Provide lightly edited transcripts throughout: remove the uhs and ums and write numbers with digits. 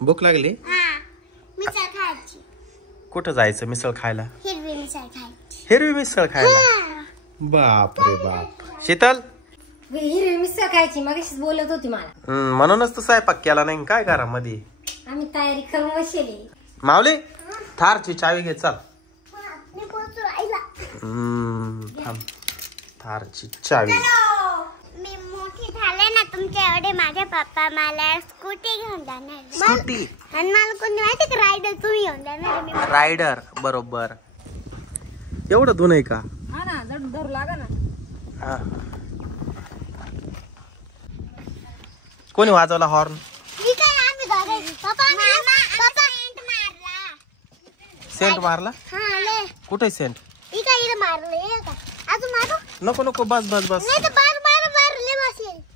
भूक लागली? मिसळ खायची. कुठं जायचं मिसळ खायला? हिरवी मिसळ खायची. हिरवी मिसळ खायला? बाप रे बाप. शीतल हिरवी मिसळ खायची मगाशीच बोलत होती मला. म्हणूनच तू स्वयंपाक केला नाही काय घरामध्ये? आम्ही तयारी करून बसली. माऊली थारची चावी घे चल. मी पोहोचू राहिला. थांब थारची चावी. मी मोठी झाले ना तुमच्या एवढे माझे पप्पा मला स्कूटी घेऊन जाणार. स्कूटी? आणि मला कोणी माहिती का रायडर तुम्ही घेऊन जाणार. रायडर बरोबर. एवढं धुन आहे का? हा ना जड धरू लागा ना. हा. कोणी वाजवला हॉर्न? सेंट मारला? कुठे सेंट? नको नको बस बस बस.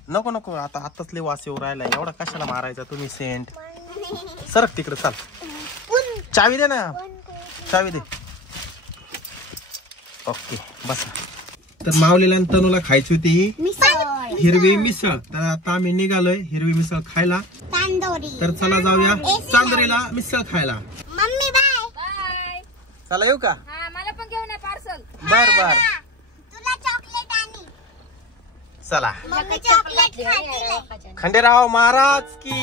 नको नको आता आताच लय वास येऊ राहिला. एवढा कशाला मारायचा तुम्ही सेंट? सरक तिकडे चाल. चावी दे ना. चावी दे. ओके बस. तर माऊलीला आणि तनूला खायची होती हिरवी मिसळ. तर आता आम्ही निघालोय हिरवी मिसळ खायला. तर चला जाऊया चांदरीला मिसळ खायला. Mummy bye bye. चला येऊ का? हा मला पण घेऊन पार्सल. बर बर तुला चॉकलेट आणि चला. मम्मी चॉकलेट खाते. खंडेराव महाराज की.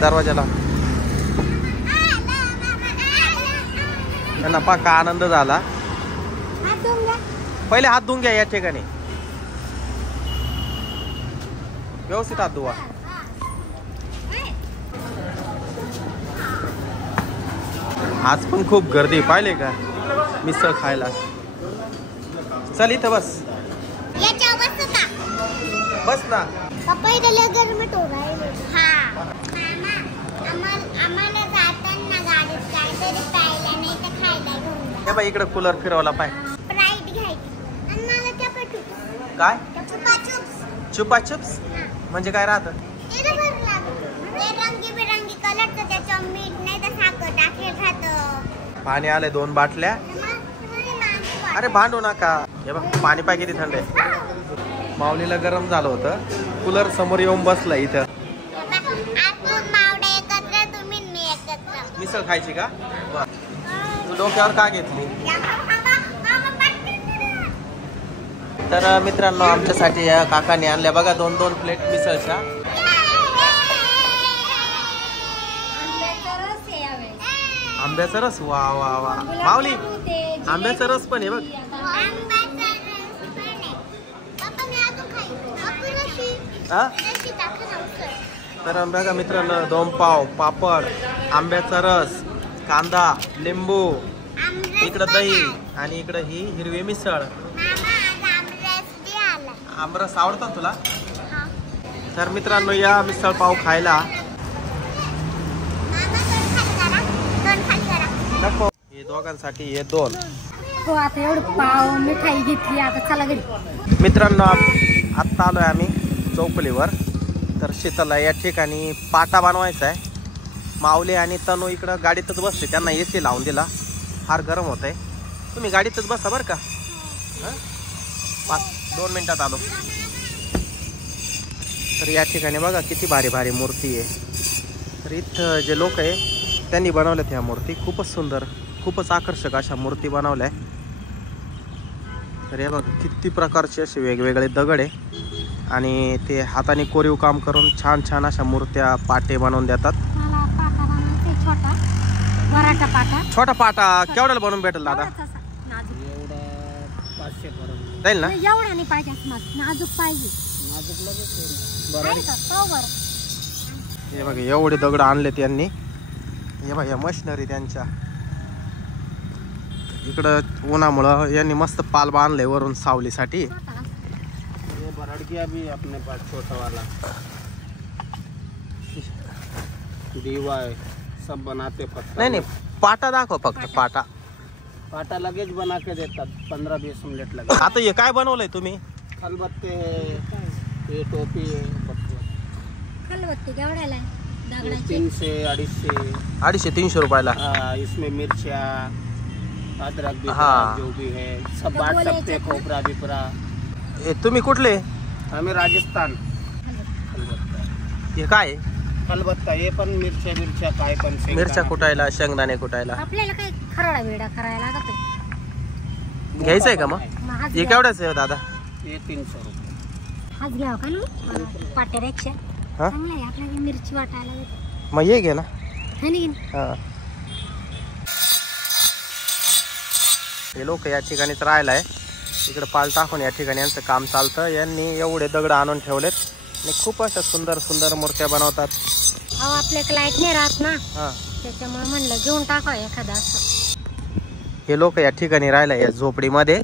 दरवाजाला त्यांना पाका आनंद झाला. पहिले हात धुवून घ्या या ठिकाणी. व्यवस्थित हात धुवा. आज पण खूप गर्दी पाहिले का मिसळ खायला. चल इथं बस. बस ना. पप्पा इथं गरमट हो रहा है. हाँ मामा आम्हाला जाताना गाडीत काहीतरी प्यायला नाही तर खायला घेऊन जा. हे बाई इकडे कूलर फिरवला पाय. स्प्राइट घ्यायची आणि मला चपाचूप. काय? चपाचूप. चुपा चिप्स म्हणजे काय राहतं? ते बरं लागतं. ते रंगीबेरंगी कलरचं त्याच्यावर मीठ नाही तर साखर टाकेल राहतं. पाणी आले 2 बाटल्या. अरे भांडू नका. हे बघ पाणी पाय किती थंड आहे. माऊलीला गरम झालं होतं. कूलर समोर येऊन बसला इथं. मिसळ खायची का? तू डोक्यावर का घेतली? तर मित्रांनो आमच्यासाठी या काकाने आणल्या बघा 2-2 प्लेट मिसळच्या. आंब्याचा रस. वा वा वा माऊली आंब्याचा रस पण आहे बघ. तर बघा मित्रांनो 2 पाव पापड आंब्याचा रस कांदा लिंबू इकडं दही आणि इकडं ही हिरवी मिसळ. आमरस आवडतो तुला? तर मित्रांनो या मिसळ पाव खायला. नको हे दोघांसाठी हे 2. हो आता एवढं पाव मिठाई घेतली आता चला घरी. मित्रांनो आत्ता आलोय आम्ही चौफुलीवर. तर शीतलला या ठिकाणी पाटा बनवायचा आहे. माऊली आणि तनू इकडं गाडीतच बसते. त्यांना एसी लावून दिला. फार गरम होत आहे. तुम्ही गाडीतच बसा बरं का. 2 मिनिटात आलो. तर या ठिकाणी बघा किती भारी भारी मूर्ती आहे. तर इथं जे लोक आहे त्यांनी बनवल्यात ह्या मूर्ती. खूपच सुंदर खूपच आकर्षक अशा मूर्ती बनवल्या. तर हे बघा किती प्रकारचे असे वेगवेगळे दगड आहे आणि ते हाताने कोरीव काम करून छान छान अशा मूर्त्या पाटे बनवून देतात. छोटा पाटा केवढ्याला बनवून भेटेल दादा? जाईल ना? एवढा नाही पाहिजे नाजूक पाहिजे. हे बघा एवढे दगड आणले त्यांनी. हे बघा मशिनरी त्यांच्या इकडं उन्हामुळं यांनी मस्त पाल बांधले वरून सावलीसाठी. बरड़गिया भी अपने पास छोटा वाला दीवा है सब बनाते पत्थर. नाही पाटा दाखव फक्त. पाटा लगेच बना के देतात 15-20 मिनिट लगे. आता हे काय बनवलंय तुम्ही? खलबत्ते है, ये टोपी है. खलबत्ती केवढ्याला? दगडाचे 300-250 250-300 रुपयाला. इसमें मिर्चा अदरक भी हाँ। जो भी है सब तो बांट बोले सकते हैं. चटनी? खोपरा बिपरा. हे तुम्ही कुठले? आम्ही राजस्थान. हे काय? खलबत्ता हे पण मिरच्या काय पण शेंगदाणा. मिरच्या कुटायला, शेंगदाणे कुटायला. आपल्याला काय खरडा बिडा करायला लागतो. घ्यायचंय का मग? मग हाच हे घ्या. केवढ्याच आहे दादा? हे 300 रुपये. हाच घ्यावं का ना पाट्यापेक्षा हा? चांगला आहे. आपल्याला मिरची वाटायला येते. मग ये घे ना. है ना की नाही? हा. हे लोक या ठिकाणीच राहिला आहे. इकडे पाल टाकून या ठिकाणी यांचं काम चालतं. यांनी एवढे दगड आणून ठेवलेत आणि खूप अशा सुंदर सुंदर मूर्त्या बनवतात. अहो आपल्याकडे लाईट नाही राहत ना, हा. त्याच्यामुळे म्हणलं घेऊन टाकावं एखादा असं. हे लोक या ठिकाणी राहिला या झोपडीमध्ये.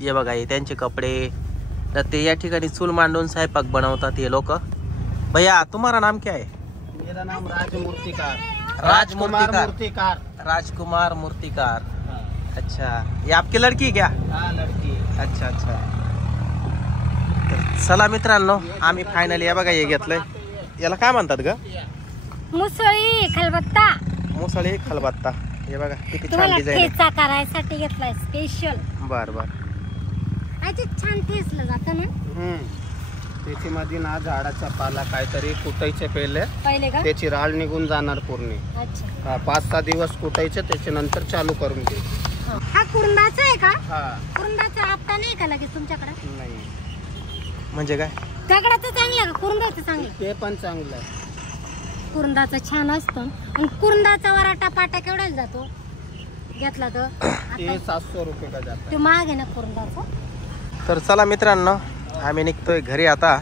हे बघा हे त्यांचे कपडे. तर ते या ठिकाणी चूल मांडून स्वयंपाक बनवतात हे लोक. भैया तुम्हारा नाम क्या है? मेरा नाम राजमूर्तिकार. राजमूर्तिकार. मूर्तिकार. राजकुमार मूर्तिकार. अच्छा, ये आपकी लड़की क्या? हा लड़की. अच्छा अच्छा. तर चला मित्रांनो, आम्ही फायनली या बघा हे घेतलंय. याला काय म्हणतात ग? मुसळी खलबत्ता. मुसळी खलबत्ता. हे बघा किती छान तुम्हाला डिझाईन आहे. ठेचा करायसाठी घेतलाय स्पेशल. बर बर. ते छान ठेचलं जातं ना त्याच्यामध्ये ना झाडाचा पाला काहीतरी कुटायचे पहिले. पहिले का? त्याची राळ निघून जाणार पूर्ण. अच्छा. 5-6 दिवस कुटायचे, त्याच्यानंतर चालू करून घे. हा कुरुंदाचा आहे का? हा कुरुंदाचा हप्ता नाही का लगेच तुमच्याकडे? नाही म्हणजे काय? दगडाचं चांगलं का कुरुंदाचं चांगलं? ते पण चांगलं आहे. कुरुंदाचा छान असतो. आणि कुरुंदाचा वराटा पाटा केवढ्याला जातो घेतला तर? ते 700 रुपये का जातं. ते महाग आहे ना कुरुंदाचा. तर चला मित्रांनो, आम्ही निघतोय घरी आता.